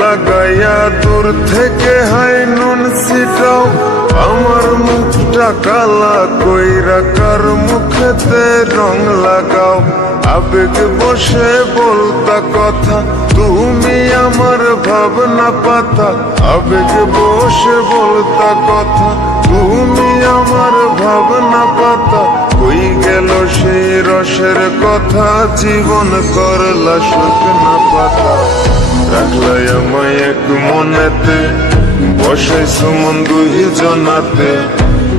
লাগাইয়া দূর থেকে হাই নুন সিটাও আমার মুখটা কালা কইরা কার মুখেতে রং লাগাও। আবেগ বসে বলতা কথা, তুমি আমার ভাবনা পাতা। আবেগ বসে বলতা কথা, তুমি আমার ভাবনা পাতা। কই গেল সেই রসের কথা, জীবন করলা শুকনা পাতা। রাখলাই আমায় এক মনেতে, বসে সুমন দুই জনাতে।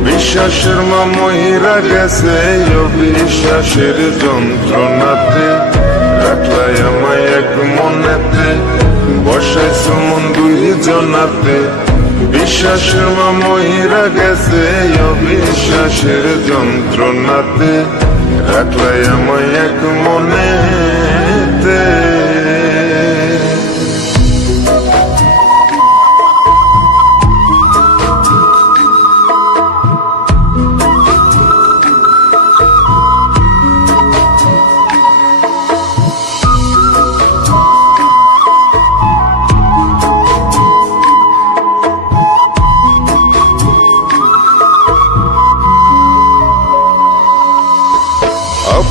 বিশ্বাসের মা মহিরা গেছে অবিশ্বাসের যন্ত্রণাতে। রাখলাই আমায় এক মনেতে, বসে সুমন দুই জনাতে। বিশ্বাসের মা মহিরা গেছে অবিশ্বাসের যন্ত্রণাতে। রাখলাই আমায় এক মনেতে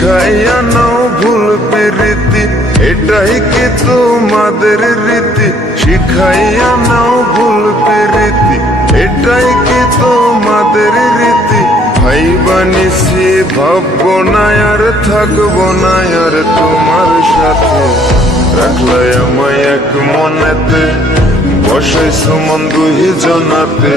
শিখাইয়া নাও ভুল প্রীতি এটাই কি তোমাদের রীতি। শিখাইয়া নাও ভুল প্রীতি এটাই কি তোমাদের রীতি। ভাই বানিসি ভাববো না আর থাকব না আর তোমার সাথে। রাখলাই আমায় এক মনেতে বসে সুমন দুই জনাতে।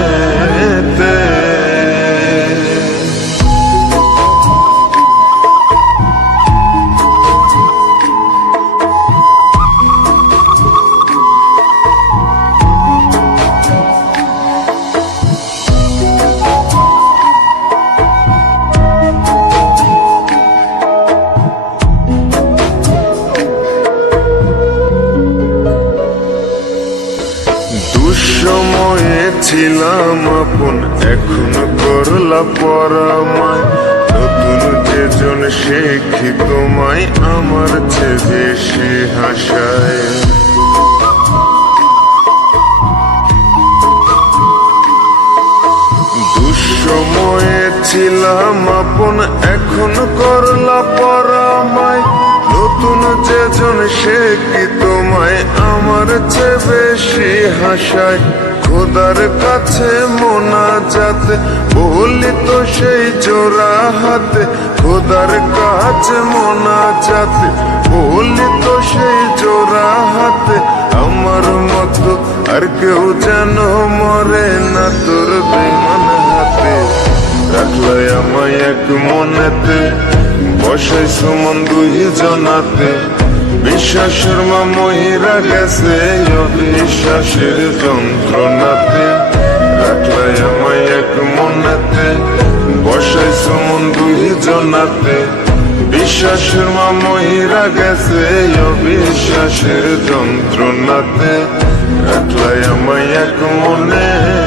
দুঃসময়ে ছিলাম আপন, এখন করলা পরামায়। নতুন যেজন শেখি তোমায় আমার চেয়ে বেশি হাসায়। দুঃসময়ে ছিলাম আপন, এখন করলা নতুন যেজন সে কি তোমায়? আমার চেয়ে বেশি হাসায়। খোদার কাছে মোনা যাতে বলি তো সেই জোড়া হাতে। খোদার কাছে মোনা যাতে বলি তো সেই জোড়া হাতে। আমার মতো আর কেউ যেন মরে না তোর বেমান হাতে। রাখলাই আমায় এক মনেতে। বসে সুমন দুই জনাতে। বিশ্বাসের মা মহিরা গেছে অবিশ্বাসের যন্ত্রণাতে। রাখলাই আমায় এক মনেতে। বসে সুমন দুই জনাতে। বিশ্বাসের মা মহিরা গেছে অবিশ্বাসের যন্ত্রণাতে। রাখলাই আমায় এক মনে